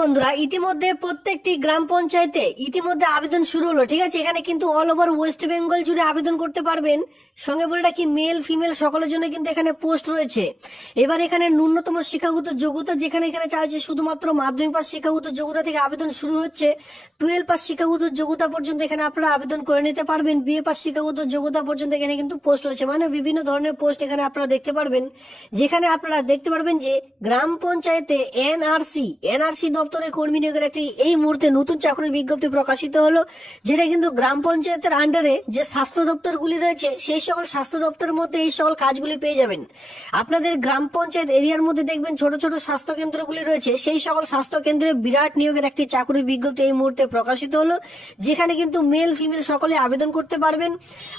বন্ধুরা, ইতিমধ্যে প্রত্যেকটি গ্রাম পঞ্চায়েতে ইতিমধ্যে আবেদন শুরু হলো। ঠিক আছে, এখানে কিন্তু অল ওভার ওয়েস্ট বেঙ্গল জুড়ে আবেদন করতে পারবেন। সঙ্গে বলে রাখি, মেল ফিমেল সকলের জন্য কিন্তু এখানে পোস্ট রয়েছে। এবার এখানে ন্যূনতম শিক্ষাগত যোগ্যতা যেখানে এখানে চাইছে শুধুমাত্র মাধ্যমিক পাস শিক্ষাগত যোগ্যতা থেকে আবেদন শুরু হচ্ছে। 12 পাস শিক্ষাগত যোগ্যতা পর্যন্ত এখানে আপনারা আবেদন করে নিতে পারবেন। বিএ পাস শিক্ষাগত যোগ্যতা পর্যন্ত এখানে কিন্তু পোস্ট রয়েছে, মানে বিভিন্ন ধরনের পোস্ট এখানে আপনারা দেখতে পারবেন। যেখানে আপনারা দেখতে পারবেন যে গ্রাম পঞ্চায়েতে এনআরসি দপ্তরে কর্মী নিয়োগের একটি এই মুহূর্তে নতুন চাকরির বিজ্ঞপ্তি প্রকাশিত হলো, যেটা কিন্তু গ্রাম পঞ্চায়েতের আন্ডারে যে স্বাস্থ্য দপ্তরগুলি রয়েছে সেই সকল স্বাস্থ্য দপ্তরের মধ্যে এই সকল কাজগুলি পেয়ে যাবেন। আপনাদের গ্রাম পঞ্চায়েত এরিয়ার মধ্যে দেখবেন ছোট ছোট স্বাস্থ্য কেন্দ্রগুলি রয়েছে, সেই সকল স্বাস্থ্য কেন্দ্রে বিরাট নিয়োগের একটি চাকরির বিজ্ঞপ্তি এই মুহূর্তে প্রকাশিত হলো, যেখানে কিন্তু মেল ফিমেল সকলে আবেদন করতে পারবেন।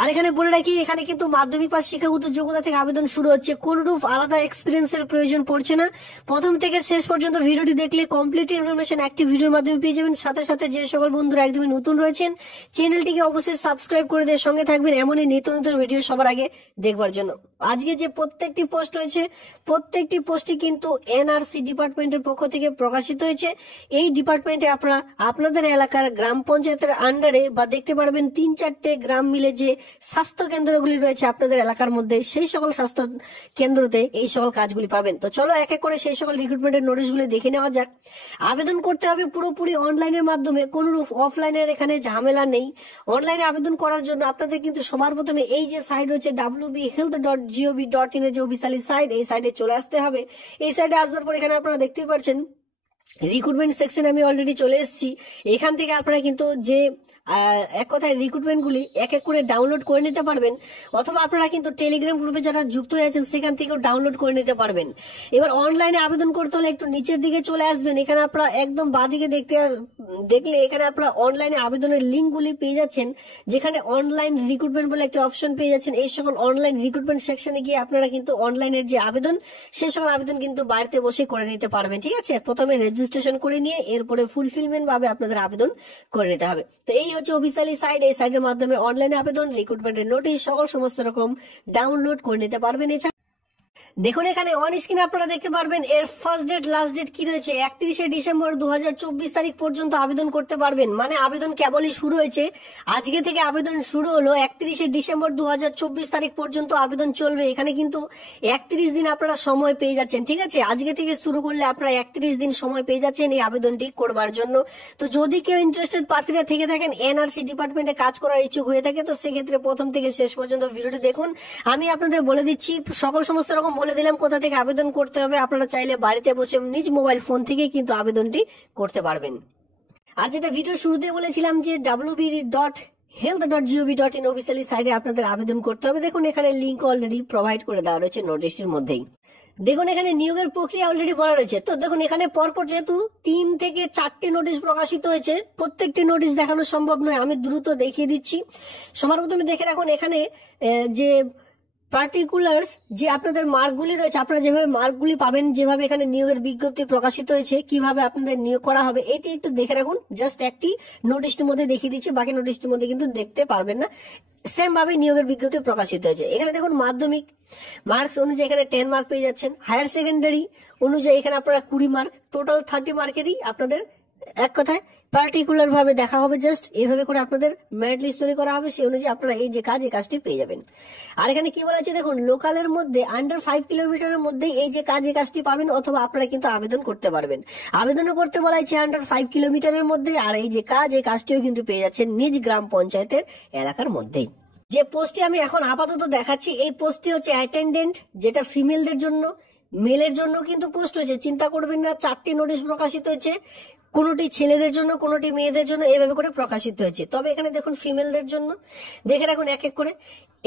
আর এখানে বলে রাখি, এখানে কিন্তু মাধ্যমিক পাস শিক্ষাগত যোগ্যতা থেকে আবেদন শুরু হচ্ছে। কোনরূপ আলাদা এক্সপিরিয়েন্সের প্রয়োজন পড়ছে না। প্রথম থেকে শেষ পর্যন্ত ভিডিওটি দেখলে কমপ্লিট ইনফরমেশন একটি ভিডিওর মাধ্যমে পেয়ে যাবেন। সাথে সাথে যে সকল বন্ধুরা একদমই নতুন রয়েছেন, চ্যানেলটিকে অবশ্যই সাবস্ক্রাইব করে দিয়ে সঙ্গে থাকবেন এমনই নিত্য নতুন ভিডিও সবার আগে দেখবার জন্য। আজকে যে প্রত্যেকটি পোস্ট রয়েছে, প্রত্যেকটি পোস্টই কিন্তু এনআরসি ডিপার্টমেন্টের পক্ষ থেকে প্রকাশিত হয়েছে। এই ডিপার্টমেন্টে আপনারা আপনাদের এলাকার গ্রাম পঞ্চায়েতের আন্ডারে বা দেখতে পারবেন 3-4টে গ্রাম মিলে যে স্বাস্থ্য কেন্দ্রগুলি রয়েছে আপনাদের এলাকার মধ্যে, সেই সকল স্বাস্থ্য কেন্দ্রতে এই সকল কাজগুলি পাবেন। তো চলো এক এক করে সেই সকল রিক্রুটমেন্টের নোটিশগুলি দেখে নেওয়া যাক। আবেদন করতে হবে পুরোপুরি অনলাইনের মাধ্যমে, কোন অফলাইনের এখানে ঝামেলা নেই। অনলাইনে আবেদন করার জন্য আপনাদের কিন্তু সবার প্রথমে এই যে সাইট রয়েছে wbhealth.gov.in এর যে অফিসিয়ালি সাইট, এই সাইটে চলে আসতে হবে। এই সাইটে আসবার পর এখানে আপনারা দেখতেই পাচ্ছেন রিক্রুটমেন্ট সেকশন আমি অলরেডি চলে এসেছি। এখান থেকে আপনারা কিন্তু যে এক কথায় রিক্রুটমেন্ট গুলি এক এক করে ডাউনলোড করে নিতে পারবেন, অথবা আপনারা কিন্তু টেলিগ্রাম গ্রুপে যারা যুক্ত হয়ে আছেন সেখান থেকেও ডাউনলোড করে নিতে পারবেন। এবার অনলাইনে আবেদন করতে হলে একটু নিচের দিকে চলে আসবেন। এখানে আপনারা একদম বাঁদিকে দেখলে এখানে আপনারা অনলাইনে আবেদনের লিঙ্ক গুলি পেয়ে যাচ্ছেন, যেখানে অনলাইন রিক্রুটমেন্ট বলে একটা অপশন পেয়ে যাচ্ছেন। এই সকল অনলাইন রিক্রুটমেন্ট সেকশনে গিয়ে আপনারা কিন্তু অনলাইনের যে আবেদন, সেই সকল আবেদন কিন্তু বাড়িতে বসে করে নিতে পারবেন। ঠিক আছে, প্রথমে রেজিস্ট্রেশন করে নিয়ে এরপরে ফুলফিলমেন্ট ভাবে আপনাদের আবেদন করে নিতে হবে। তো এই হচ্ছে অফিসিয়ালি সাইট। এই সাইটের মাধ্যমে অনলাইনে আবেদন, রিক্রুটমেন্টের নোটিশ সকল সমস্ত রকম ডাউনলোড করে নিতে পারবেন। এছাড়া দেখুন এখানে অন স্ক্রিনে আপনারা দেখতে পারবেন এর ফার্স্ট ডেট লাস্ট ডেট কি রয়েছে। 31শে ডিসেম্বর 2024 তারিখ পর্যন্ত আবেদন করতে পারবেন। মানে আবেদন কেবলই শুরু হয়েছে, আজকে থেকে আবেদন শুরু হলো। 31শে ডিসেম্বর 2024 তারিখ পর্যন্ত আবেদন চলবে। এখানে কিন্তু 31 দিন আপনারা সময় পেয়ে যাচ্ছেন। ঠিক আছে, আজকে থেকে শুরু করলে আপনারা 31 দিন সময় পেয়ে যাচ্ছেন এই আবেদনটি করবার জন্য। তো যদি কেউ ইন্টারেস্টেড প্রার্থীরা থেকে থাকেন, এনআরসি ডিপার্টমেন্টে কাজ করার ইচ্ছুক হয়ে থাকে, তো সেক্ষেত্রে প্রথম থেকে শেষ পর্যন্ত ভিডিওটি দেখুন। আমি আপনাদের বলে দিচ্ছি, সকল সমস্ত রকম বলে দিলাম কোথা থেকে আবেদন করতে হবে। আপনারা চাইলে বাড়িতে বসে নিজ মোবাইল ফোন থেকে কিন্তু আবেদনটি করতে পারবেন। আর যেটা ভিডিও শুরুতে বলেছিলাম যে wbhealth.gov.in অফিসিয়ালি সাইটে আপনাদের আবেদন করতে হবে। দেখুন এখানে লিঙ্ক অলরেডি প্রোভাইড করে দেওয়া রয়েছে নোটিশটির মধ্যেই। দেখুন এখানে নিয়োগের প্রক্রিয়া অলরেডি বলা রয়েছে। তো দেখুন এখানে পরপর যেহেতু 3 থেকে 4টে নোটিশ প্রকাশিত হয়েছে, প্রত্যেকটি নোটিশ দেখানো সম্ভব নয়, আমি দ্রুত দেখিয়ে দিচ্ছি। সবার প্রথমে দেখে রাখুন এখানে যে পার্টিকুলার্স যে আপনাদের মার্কগুলি রয়েছে, আপনারা যেভাবে মার্কগুলি পাবেন, যেভাবে এখানে নিয়োগের বিজ্ঞপ্তি প্রকাশিত হয়েছে, কিভাবে আপনাদের নিয়োগ করা হবে, এটি একটু দেখে রাখুন। জাস্ট একটি নোটিশটির মধ্যে দেখিয়ে দিচ্ছি, বাকি নোটিশটির মধ্যে কিন্তু দেখতে পারবেন না। সেম ভাবে নিয়োগের বিজ্ঞপ্তি প্রকাশিত হয়েছে। এখানে দেখুন মাধ্যমিক মার্কস অনুযায়ী এখানে 10 মার্ক পেয়ে যাচ্ছেন। হায়ার সেকেন্ডারি অনুযায়ী এখানে আপনারা 20 মার্ক, টোটাল 30 মার্কেরই আপনাদের এক কথায় পার্টিকুলার ভাবে দেখা হবে। জাস্ট এইভাবে করে আপনাদের মেরিট লিস্ট তৈরি করা হবে, সেই অনুযায়ী আপনারা এই যে কাজ, এই কাজটি পেয়ে যাবেন। আর এখানে কি বলা আছে দেখুন, লোকালের মধ্যে আন্ডার 5 কিলোমিটারের মধ্যে এই যে কাজ, এই কাজটি পাবেন, অথবা আপনারা কিন্তু আবেদন করতে পারবেন। আবেদনও করতে বলা হয়েছে আন্ডার 5 কিলোমিটারের মধ্যে। আর এই যে কাজ, এই কাজটিও কিন্তু পেয়ে যাচ্ছেন নিজ গ্রাম পঞ্চায়েতের এলাকার মধ্যেই। যে পোস্টটি আমি এখন আপাতত দেখাচ্ছি, এই পোস্টটি হচ্ছে অ্যাটেন্ডেন্ট, যেটা ফিমেলদের জন্য। মেলের জন্য কিন্তু পোস্ট হয়েছে, চিন্তা করবেন না। 4টি নোটিশ প্রকাশিত হয়েছে, কোনটি ছেলেদের জন্য, কোনটি মেয়েদের জন্য, এভাবে করে প্রকাশিত হয়েছে। তবে এখানে দেখুন ফিমেলদের জন্য দেখে রাখুন এক এক করে।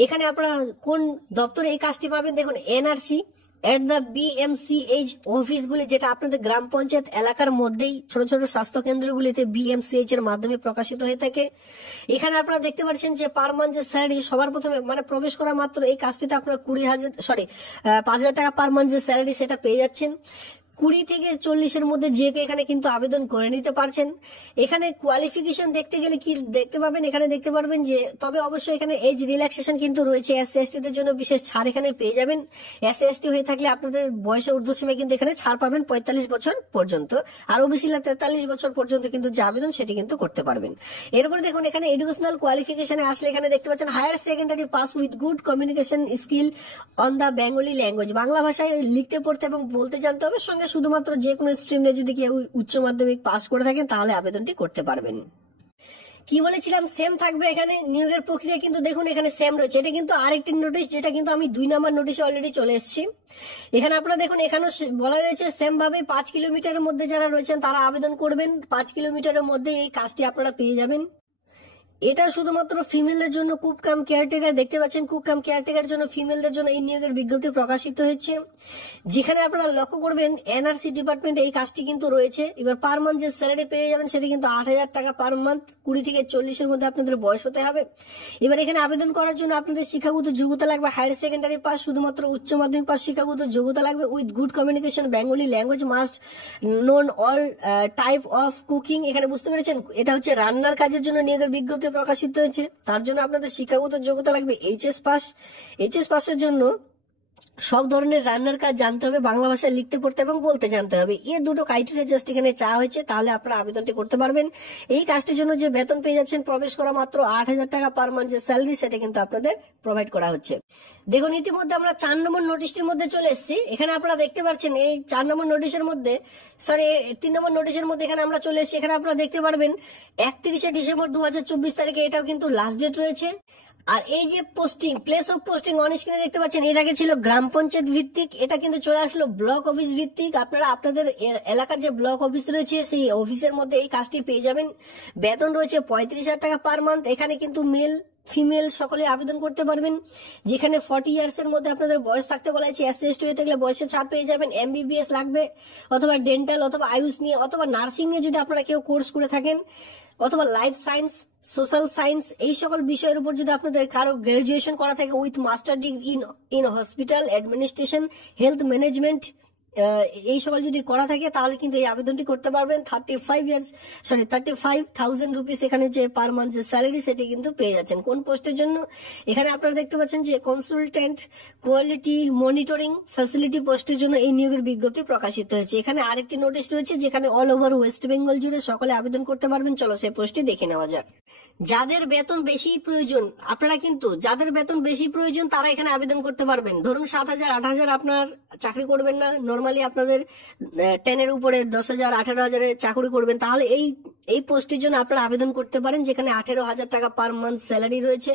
এখানে আপনারা কোন দপ্তরে এই কাজটি পাবেন, দেখুন এনআরসি এট দ্য বিএমসিএইচ অফিসগুলি, যেটা আপনাদের গ্রাম পঞ্চায়েত এলাকার মধ্যেই ছোট ছোট স্বাস্থ্য কেন্দ্রগুলিতে বিএমসিএইচ এর মাধ্যমে প্রকাশিত হয়ে থাকে। এখানে আপনারা দেখতে পাচ্ছেন যে পার মান্থ যে স্যালারি, সবার প্রথমে মানে প্রবেশ করা মাত্র এই কাজটিতে আপনারা 5,000 টাকা পার মান্থ যে স্যালারি সেটা পেয়ে যাচ্ছেন। 20 থেকে 40-এর মধ্যে যে কেউ এখানে কিন্তু আবেদন করে নিতে পারছেন। এখানে কোয়ালিফিকেশন দেখতে গেলে কি দেখতে পাবেন, এখানে দেখতে পারবেন যে তবে অবশ্যই এখানে এজ রিল্যাক্সেশন কিন্তু রয়েছে। SC/ST দের জন্য বিশেষ ছাড় এখানে পেয়ে যাবেন। SC/ST হয়ে থাকলে আপনাদের বয়সের ঊর্ধ্বসীমায় কিন্তু এখানে ছাড় পাবেন 45 বছর পর্যন্ত, আর ওবিসি 43 বছর পর্যন্ত কিন্তু যে আবেদন সেটি কিন্তু করতে পারবেন। এরপরে দেখুন এখানে এডুকেশনাল কোয়ালিফিকেশনে আসলে এখানে দেখতে পাচ্ছেন higher secondary pass with good communication skill on the Bengali language. Bangla ভাষায় লিখতে পড়তে এবং বলতে জানতে হবে, সঙ্গে শুধুমাত্র যে কোনো স্ট্রিম নিয়ে যদি কেউ উচ্চ মাধ্যমিক পাস করে থাকেন তাহলে আবেদনটি করতে পারবেন। কি বলেছিলাম, সেম থাকবে এখানে নিয়োগের প্রক্রিয়া কিন্তু দেখুন এখানে সেম রয়েছে। এটা কিন্তু আরেকটি নোটিশ, যেটা কিন্তু আমি 2 নম্বর নোটিশে অলরেডি চলে এসেছি। এখানে আপনারা দেখুন এখানেও বলা রয়েছে সেম ভাবে 5 কিলোমিটারের মধ্যে যারা রয়েছেন তারা আবেদন করবেন। 5 কিলোমিটারের মধ্যে এই কাজটি আপনারা পেয়ে যাবেন। এটা শুধুমাত্র ফিমেলদের জন্য কুক কাম কেয়ারটেকার, দেখতে পাচ্ছেন কুক কাম কেয়ারটেকার জন্য ফিমেলদের জন্য এই নিয়োগের বিজ্ঞপ্তি প্রকাশিত হয়েছে, যেখানে আপনারা লক্ষ্য করবেন NRC ডিপার্টমেন্টে এই কাজটি কিন্তু রয়েছে। এবার পার মান্থ যে স্যালারি পেয়ে যাবেন সেটা কিন্তু 8,000 টাকা পার মান্থ। 20 থেকে 40-এর মধ্যে আপনাদের বয়স হতে হবে। এবার এখানে আবেদন করার জন্য আপনাদের শিক্ষাগত যোগ্যতা লাগবে হায়ার সেকেন্ডারি পাস, শুধুমাত্র উচ্চ মাধ্যমিক পাস শিক্ষাগত যোগ্যতা লাগবে with good communication Bengali language, must known all type of cooking. এখানে বুঝতে পেরেছেন এটা হচ্ছে রান্নার কাজের জন্য নিয়োগের বিজ্ঞপ্তি প্রকাশিত হয়েছে। তার জন্য আপনাদের শিক্ষাগত যোগ্যতা লাগবে HS পাস। HS পাসের জন্য সব ধরনের রান্নার কাজ জানতে হবে, বাংলা ভাষায় লিখতে পড়তে এবং বলতে জানতে হবে। এই দুটো ক্রাইটেরিয়া জাস্ট এখানে চাওয়া হয়েছে, তাহলে আপনারা আবেদনটি করতে পারবেন। এই কাজটির জন্য যে বেতন পেয়ে যাচ্ছেন প্রবেশ করা মাত্র 8,000 টাকা পার মান্থ যে স্যালারি সেটা কিন্তু আপনাদের প্রোভাইড করা হচ্ছে। দেখুন ইতিমধ্যে আমরা 4 নম্বর নোটিশটির মধ্যে চলে এসেছি। এখানে আপনারা দেখতে পাচ্ছেন এই 4 নম্বর নোটিশের মধ্যে 3 নম্বর নোটিশের মধ্যে এখানে আমরা চলে এসেছি। এখানে আপনারা দেখতে পারবেন 31শে ডিসেম্বর 2024 তারিখে এটাও কিন্তু লাস্ট ডেট রয়েছে। আর এই যে posting, place of posting on স্ক্রিনে দেখতে পাচ্ছেন, এর আগে ছিল গ্রাম পঞ্চায়েত ভিত্তিক, এটা কিন্তু চলে আসলো ব্লক অফিস ভিত্তিক। আপনারা আপনাদের এলাকার যে ব্লক অফিস রয়েছে সেই অফিসের মধ্যে এই কাজটি পেয়ে যাবেন। বেতন রয়েছে 35,000 টাকা পার মান্থ। এখানে কিন্তু মেল ফিমেল সকলে আবেদন করতে পারবেন। যেখানে 40 ইয়ার্স এর মধ্যে আপনাদের বয়স থাকতে বলা হয়েছে। SC/ST হয়ে থাকলে বয়সের ছাড় পেয়ে যাবেন। MBBS লাগবে, অথবা ডেন্টাল অথবা আয়ুষ নিয়ে অথবা নার্সিং নিয়ে যদি আপনারা কেউ কোর্স করে থাকেন, অথবা লাইফ সায়েন্স, সোশ্যাল সায়েন্স, এই সকল বিষয়ের উপর যদি আপনাদের কারো গ্রাজুয়েশন করা থাকে with master degree in hospital administration, health management, এই সকল যদি করা থাকে তাহলে কিন্তু এই আবেদনটি করতে পারবেন। 35,000 রুপিস এখানে যে পার মান্থ যে স্যালারি সেটি কিন্তু পেয়ে যাচ্ছেন। কোন পোস্টের জন্য, এখানে আপনারা দেখতে পাচ্ছেন যে কনসালটেন্ট কোয়ালিটি মনিটরিং ফ্যাসিলিটি পোস্টের জন্য এই নিয়োগের বিজ্ঞপ্তি প্রকাশিত হয়েছে। এখানে আরেকটি নোটিশ রয়েছে যেখানে অল ওভার ওয়েস্ট বেঙ্গল জুড়ে সকলে আবেদন করতে পারবেন। চলো সেই পোস্টটি দেখে নেওয়া যাক। যাদের বেতন বেশি প্রয়োজন, আপনারা কিন্তু যাদের বেতন বেশি প্রয়োজন তারা এখানে আবেদন করতে পারবেন। ধরুন 7,000 8,000 আপনার চাকরি করবেন না, নর্মালি আপনাদের 10 উপরে 10,000 18,000 চাকরি করবেন, তাহলে এই পোস্টের জন্য আপনারা আবেদন করতে পারেন, যেখানে 18,000 টাকা পার মান্থ স্যালারি রয়েছে।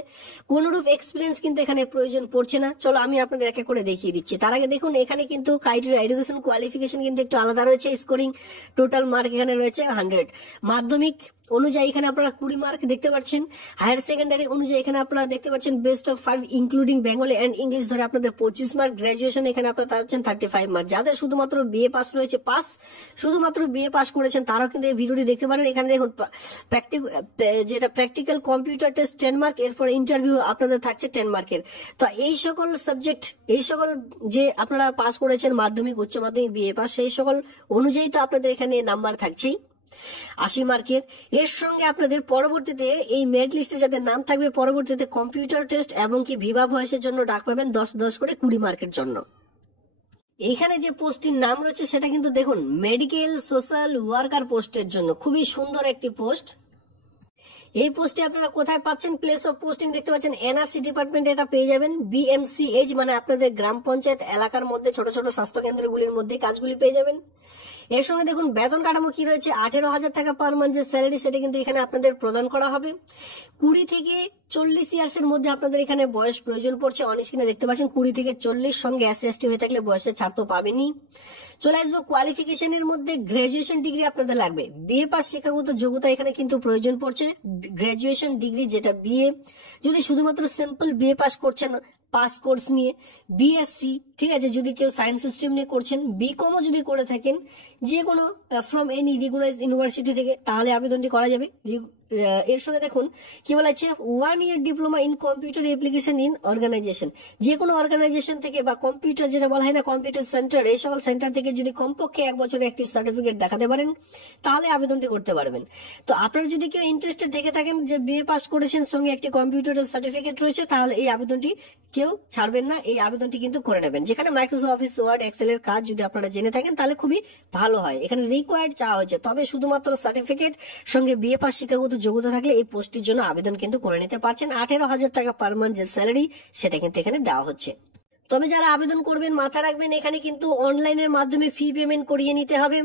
কোনরূপ এক্সপিরিয়েন্স কিন্তু এখানে প্রয়োজন পড়ছে না। চলো আমি আপনাদের এক এক করে দেখিয়ে দিচ্ছি। তার আগে দেখুন এখানে কিন্তু ক্রাইটেরিয়া এডুকেশন কোয়ালিফিকেশন কিন্তু একটু আলাদা রয়েছে। স্কোরিং টোটাল মার্ক এখানে রয়েছে 100। মাধ্যমিক অনুযায়ী এখানে আপনারা 20 মার্ক দেখতে পাচ্ছেন। হায়ার সেকেন্ডারি অনুযায়ী এখানে আপনারা দেখতে পাচ্ছেন best of 5 including Bengali and English ধরে আপনাদের 25 মার্ক। গ্রাজুয়েশন এখানে আপনারা পাচ্ছেন 35 মার্ক। যাদের শুধুমাত্র BA পাস রয়েছে, শুধুমাত্র BA পাস করেছেন তারাও কিন্তু এই ভিডিওটি দেখতে পারেন। এখানে দেখুন যেটা প্র্যাকটিক্যাল কম্পিউটার টেস্ট 10 মার্ক, এরপর ইন্টারভিউ আপনাদের থাকছে 10 মার্কের। তো এই সকল সাবজেক্ট, এই সকল যে আপনারা পাস করেছেন মাধ্যমিক, উচ্চ মাধ্যমিক, BA পাস, সেই সকল অনুযায়ী তো আপনাদের এখানে নাম্বার থাকছেই 80 মার্কের। এর সঙ্গে আপনাদের পরবর্তীতে এই মেরিট লিস্টে যাদের নাম থাকবে পরবর্তীতে কম্পিউটার টেস্ট এবং কি ভিভা ভয়েসের জন্য ডাক পাবেন 10 করে 20 মার্কের জন্য। এইখানে যে পোস্টটির নাম রয়েছে সেটা কিন্তু দেখুন মেডিকেল সোশ্যাল ওয়ার্কার পোস্টের জন্য, খুবই সুন্দর একটি পোস্ট। এই পোস্টে আপনারা কোথায় পাচ্ছেন, প্লেস অফ পোস্টিং দেখতে পাচ্ছেন NRC ডিপার্টমেন্ট, এটা পেয়ে যাবেন। BMCH মানে আপনাদের গ্রাম পঞ্চায়েত এলাকার মধ্যে ছোট ছোট স্বাস্থ্য কেন্দ্রগুলির মধ্যে কাজগুলি পেয়ে যাবেন। এর সঙ্গে দেখুন বেতন কাঠামো কি রয়েছে, 18,000 টাকা পার মান্থ যে স্যালারি সেটা কিন্তু এখানে আপনাদের প্রদান করা হবে। 20 থেকে 40 ইয়ার্স এর মধ্যে আপনাদের এখানে বয়স প্রয়োজন পড়ছে। অন স্ক্রিনে দেখতে পাচ্ছেন 20 থেকে 40, সঙ্গে SC/ST হয়ে থাকলে বয়সের ছাড় তো পাবেনই। চলে আসবো কোয়ালিফিকেশনের মধ্যে, গ্রাজুয়েশন ডিগ্রি আপনাদের লাগবে। BA পাস শিক্ষাগত যোগ্যতা এখানে কিন্তু প্রয়োজন পড়ছে। গ্রাজুয়েশন ডিগ্রি যেটা BA, যদি শুধুমাত্র সিম্পল BA পাস করছেন পাস কোর্স নিয়ে, BSc ঠিক আছে, যদি কেউ সায়েন্স স্ট্রিম নিয়ে করছেন, বিকমও যদি করে থাকেন, যে কোনো ফ্রম এনি রিকগনাইজড ইউনিভার্সিটি থেকে, তাহলে আবেদনটি করা যাবে। এর সঙ্গে দেখুন কি বলা আছে, 1 year diploma in computer application in organization, যে কোনো অর্গানাইজেশন থেকে বা কম্পিউটার যেটা বলা হয় না কম্পিউটার সেন্টার, এই সকল সেন্টার থেকে যদি কমপক্ষে 1 বছরের একটি সার্টিফিকেট দেখাতে পারেন, তাহলে আবেদনটি করতে পারবেন। তো আপনারা যদি কেউ ইন্টারেস্টেড থেকে থাকেন যে বিএ পাস করেছেন, সঙ্গে একটি কম্পিউটারের সার্টিফিকেট রয়েছে, তাহলে এই আবেদনটি কেউ ছাড়বেন না, এই আবেদনটি কিন্তু করে নেবেন। যেখানে মাইক্রোসফট অফিস ওয়ার্ড এক্সেল এর কাজ যদি আপনারা জেনে থাকেন তাহলে খুবই ভালো হয়। এখানে রিকোয়ার্ড চাওয়া হয়েছে, তবে শুধুমাত্র সার্টিফিকেট সঙ্গে বিএ পাস শিক্ষাগত যোগ্যতা থাকলে এই পোস্টের জন্য আবেদন কিন্তু করে নিতে পারছেন। 18,000 টাকা পার মান্থ যে স্যালারি, সেটা কিন্তু এখানে দেওয়া হচ্ছে। তবে যারা আবেদন করবেন মাথায় রাখবেন, এখানে কিন্তু অনলাইনের মাধ্যমে ফি পেমেন্ট করিয়ে নিতে হবে।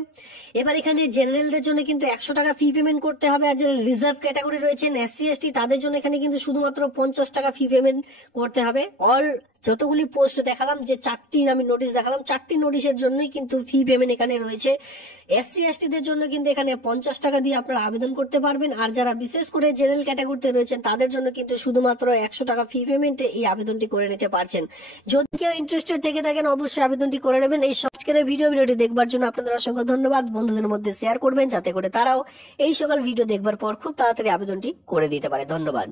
এবার এখানে জেনারেলদের জন্য কিন্তু 100 টাকা ফি পেমেন্ট করতে হবে, আর যারা রিজার্ভ ক্যাটাগরি রয়েছেন SC ST তাদের জন্য এখানে কিন্তু শুধুমাত্র 50 টাকা ফি পেমেন্ট করতে হবে। অল যতগুলি পোস্ট দেখালাম, যে 4টি আমি নোটিশ দেখালাম, 4টি নোটিশের জন্যই কিন্তু ফি পেমেন্ট এখানে রয়েছে। SC ST দের জন্য কিন্তু এখানে 50 টাকা দিয়ে আপনারা আবেদন করতে পারবেন, আর যারা বিশেষ করে জেনারেল ক্যাটাগরিতে রয়েছেন তাদের জন্য কিন্তু শুধুমাত্র 100 টাকা ফি পেমেন্টে এই আবেদনটি করে নিতে পারছেন। যদি কেউ ইন্টারেস্টেড থেকে থাকেন অবশ্যই আবেদনটি করে নেবেন। এই আজকের ভিডিওটি দেখবার জন্য আপনাদের অসংখ্য ধন্যবাদ। বন্ধুদের মধ্যে শেয়ার করবেন যাতে করে তারাও এই সকল ভিডিও দেখবার পর খুব তাড়াতাড়ি আবেদনটি করে দিতে পারে। ধন্যবাদ।